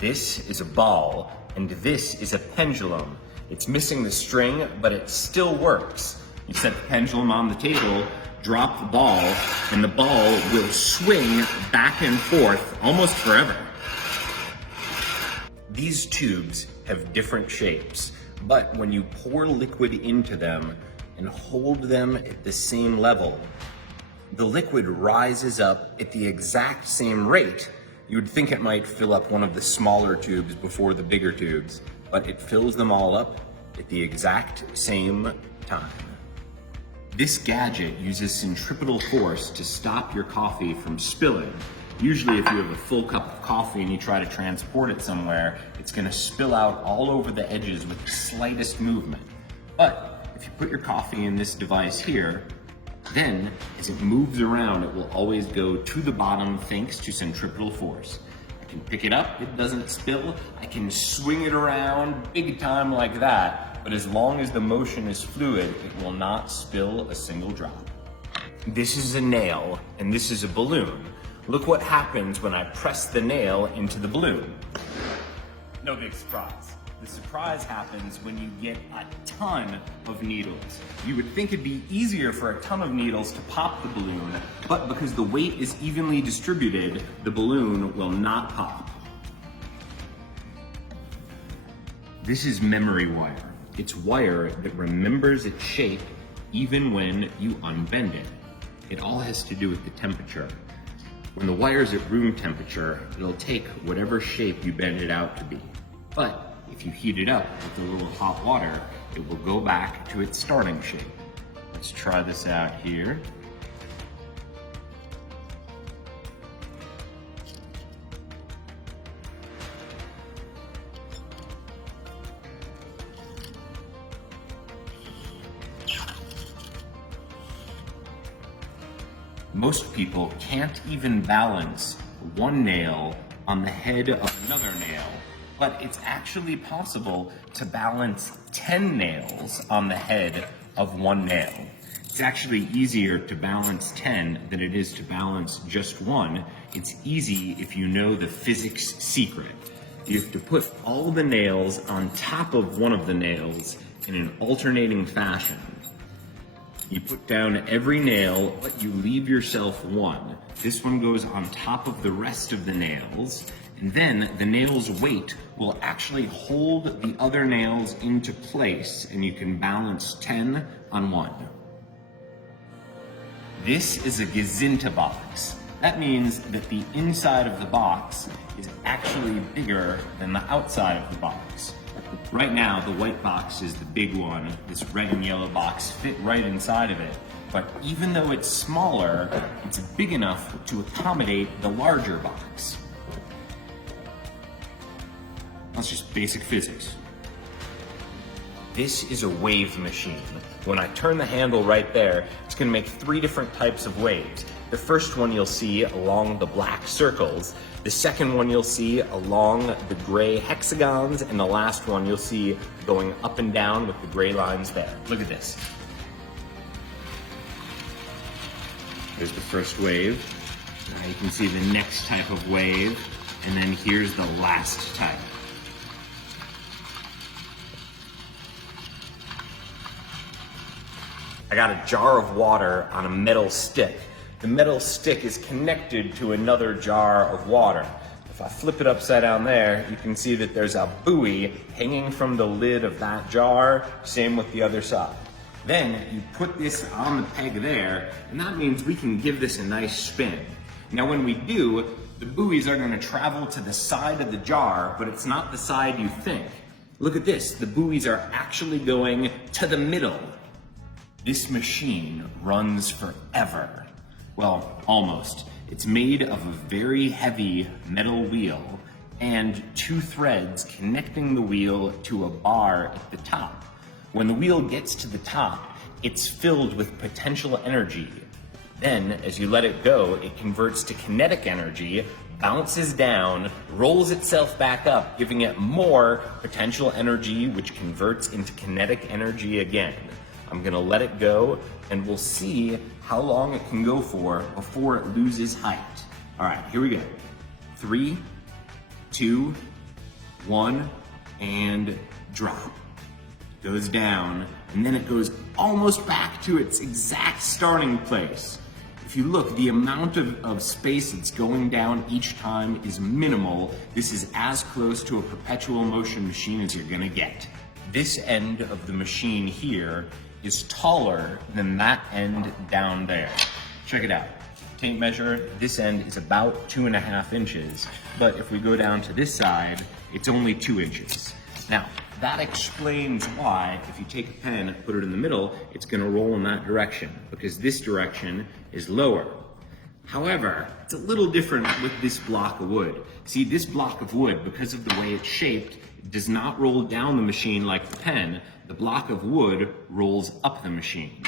This is a ball, and this is a pendulum. It's missing the string, but it still works. You set the pendulum on the table, drop the ball, and the ball will swing back and forth almost forever. These tubes have different shapes, but when you pour liquid into them and hold them at the same level, the liquid rises up at the exact same rate. You would think it might fill up one of the smaller tubes before the bigger tubes, but it fills them all up at the exact same time. This gadget uses centripetal force to stop your coffee from spilling. Usually if you have a full cup of coffee and you try to transport it somewhere, it's gonna spill out all over the edges with the slightest movement. But if you put your coffee in this device here, then as it moves around, it will always go to the bottom thanks to centripetal force. I can pick it up, it doesn't spill. I can swing it around big time like that, but as long as the motion is fluid, it will not spill a single drop. This is a nail, and this is a balloon. Look what happens when I press the nail into the balloon. No big surprise. The surprise happens when you get a ton of needles. You would think it'd be easier for a ton of needles to pop the balloon, but because the weight is evenly distributed, the balloon will not pop. This is memory wire. It's wire that remembers its shape even when you unbend it. It all has to do with the temperature. When the wire's at room temperature, it'll take whatever shape you bend it out to be. But if you heat it up with a little hot water, it will go back to its starting shape. Let's try this out here. Most people can't even balance one nail on the head of another nail, but it's actually possible to balance 10 nails on the head of one nail. It's actually easier to balance 10 than it is to balance just one. It's easy if you know the physics secret. You have to put all the nails on top of one of the nails in an alternating fashion. You put down every nail, but you leave yourself one. This one goes on top of the rest of the nails, and then the nail's weight will actually hold the other nails into place, and you can balance 10 on one. This is a Gazinta box. That means that the inside of the box is actually bigger than the outside of the box. Right now, the white box is the big one. This red and yellow box fit right inside of it. But even though it's smaller, it's big enough to accommodate the larger box. That's just basic physics. This is a wave machine. When I turn the handle right there, it's gonna make 3 different types of waves. The first one you'll see along the black circles, the second one you'll see along the gray hexagons, and the last one you'll see going up and down with the gray lines there. Look at this. Here's the first wave. Now you can see the next type of wave, and then here's the last type. I got a jar of water on a metal stick. The metal stick is connected to another jar of water. If I flip it upside down there, you can see that there's a buoy hanging from the lid of that jar, same with the other side. Then you put this on the peg there, and that means we can give this a nice spin. Now when we do, the buoys are gonna travel to the side of the jar, but it's not the side you think. Look at this, the buoys are actually going to the middle. This machine runs forever. Well, almost. It's made of a very heavy metal wheel and 2 threads connecting the wheel to a bar at the top. When the wheel gets to the top, it's filled with potential energy. Then, as you let it go, it converts to kinetic energy, bounces down, rolls itself back up, giving it more potential energy, which converts into kinetic energy again. I'm gonna let it go, and we'll see how long it can go for before it loses height. All right, here we go. 3, 2, 1 and drop. Goes down, and then it goes almost back to its exact starting place. If you look, the amount of space that's going down each time is minimal. This is as close to a perpetual motion machine as you're gonna get. This end of the machine here is taller than that end down there. Check it out. Tape measure, this end is about 2.5 inches, but if we go down to this side, it's only 2 inches. Now, that explains why, if you take a pen, put it in the middle, it's gonna roll in that direction, because this direction is lower. However, it's a little different with this block of wood. See, this block of wood, because of the way it's shaped, does not roll down the machine like the pen. The block of wood rolls up the machine.